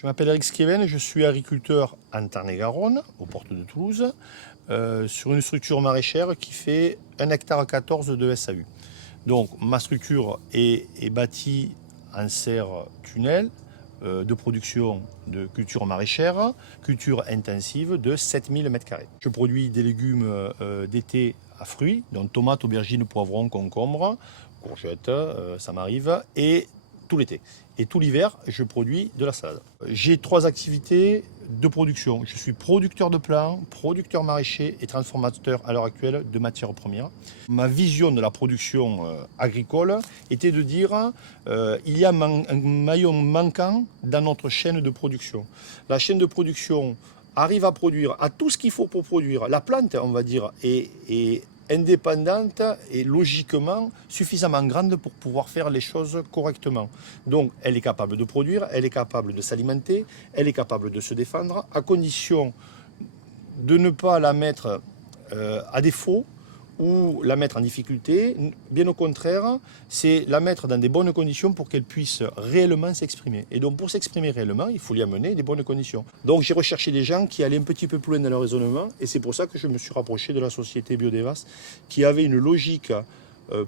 Je m'appelle Eric Skeven, je suis agriculteur en Tarn-et-Garonne, aux portes de Toulouse, sur une structure maraîchère qui fait 1,14 hectare de SAU. Donc ma structure est bâtie en serre-tunnel de production de culture maraîchère, culture intensive de 7000 m². Je produis des légumes d'été à fruits, donc tomates, aubergines, poivrons, concombres, courgettes, ça m'arrive, et tout l'été. Et tout l'hiver, je produis de la salade. J'ai 3 activités de production. Je suis producteur de plants, producteur maraîcher et transformateur à l'heure actuelle de matières premières. Ma vision de la production agricole était de dire il y a un maillon manquant dans notre chaîne de production. La chaîne de production arrive à produire à tout ce qu'il faut pour produire. La plante, on va dire, est indépendante et logiquement suffisamment grande pour pouvoir faire les choses correctement. Donc elle est capable de produire, elle est capable de s'alimenter, elle est capable de se défendre, à condition de ne pas la mettre à défaut ou la mettre en difficulté. Bien au contraire, c'est la mettre dans des bonnes conditions pour qu'elle puisse réellement s'exprimer. Et donc pour s'exprimer réellement, il faut lui amener des bonnes conditions. Donc j'ai recherché des gens qui allaient un petit peu plus loin dans leur raisonnement, et c'est pour ça que je me suis rapproché de la société Biodevas, qui avait une logique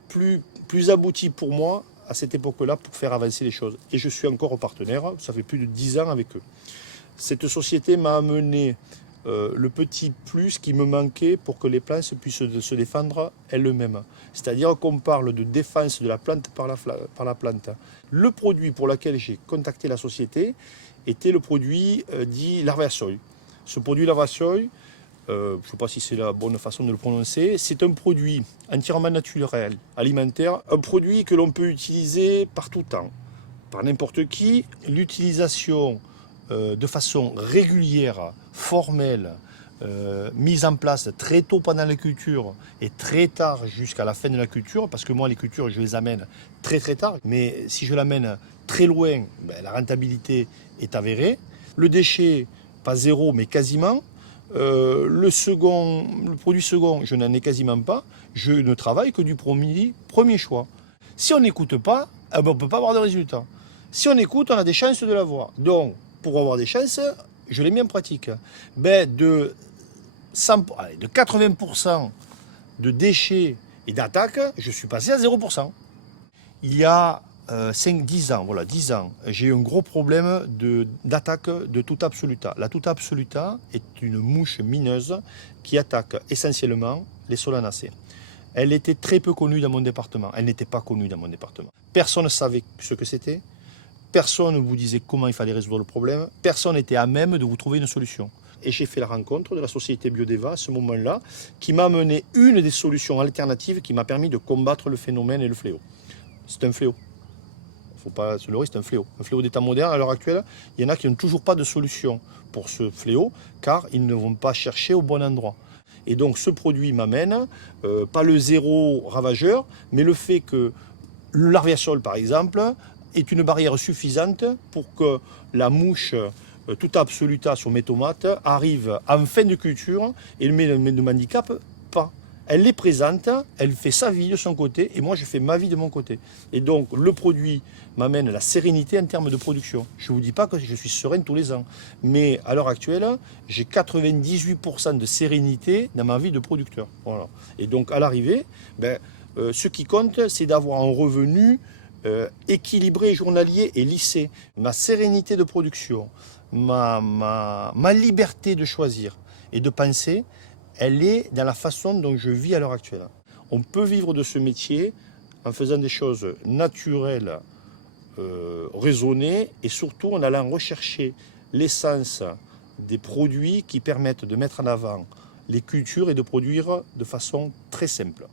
plus aboutie pour moi à cette époque-là pour faire avancer les choses. Et je suis encore partenaire, ça fait plus de 10 ans avec eux. Cette société m'a amené le petit plus qui me manquait pour que les plantes puissent se défendre elles-mêmes. C'est-à-dire qu'on parle de défense de la plante par la plante. Le produit pour lequel j'ai contacté la société était le produit dit Larvasoil. Ce produit Larvasoil, je ne sais pas si c'est la bonne façon de le prononcer, c'est un produit entièrement naturel, alimentaire, un produit que l'on peut utiliser par tout temps, par n'importe qui. L'utilisation de façon régulière, formelle, mise en place très tôt pendant la culture et très tard jusqu'à la fin de la culture, parce que moi les cultures je les amène très tard, mais si je l'amène très loin, ben, la rentabilité est avérée. Le déchet, pas zéro mais quasiment. Le produit second, je n'en ai quasiment pas. Je ne travaille que du premier choix. Si on n'écoute pas, on ne peut pas avoir de résultat. Si on écoute, on a des chances de l'avoir. Donc, pour avoir des chances, je l'ai mis en pratique. Ben, de 80% de déchets et d'attaques, je suis passé à 0%. Il y a 10 ans, voilà, 10 ans, j'ai eu un gros problème d'attaque de Tuta absoluta. La Tuta absoluta est une mouche mineuse qui attaque essentiellement les solanacées. Elle était très peu connue dans mon département. Elle n'était pas connue dans mon département. Personne ne savait ce que c'était. Personne ne vous disait comment il fallait résoudre le problème. Personne n'était à même de vous trouver une solution. Et j'ai fait la rencontre de la société Biodeva à ce moment-là, qui m'a amené une des solutions alternatives qui m'a permis de combattre le phénomène et le fléau. C'est un fléau. Il ne faut pas se leurrer, c'est un fléau. Un fléau d'état moderne, à l'heure actuelle, il y en a qui n'ont toujours pas de solution pour ce fléau, car ils ne vont pas chercher au bon endroit. Et donc ce produit m'amène, pas le zéro ravageur, mais le fait que le larviasol, par exemple, est une barrière suffisante pour que la mouche Tuta absoluta sur mes tomates arrive en fin de culture et ne m'handicape pas. Elle est présente, elle fait sa vie de son côté et moi je fais ma vie de mon côté. Et donc le produit m'amène la sérénité en termes de production. Je ne vous dis pas que je suis serein tous les ans, mais à l'heure actuelle, j'ai 98% de sérénité dans ma vie de producteur. Voilà. Et donc à l'arrivée, ce qui compte, c'est d'avoir un revenu équilibré, journalier et lissé. Ma sérénité de production, ma liberté de choisir et de penser, elle est dans la façon dont je vis à l'heure actuelle. On peut vivre de ce métier en faisant des choses naturelles, raisonnées, et surtout en allant rechercher l'essence des produits qui permettent de mettre en avant les cultures et de produire de façon très simple.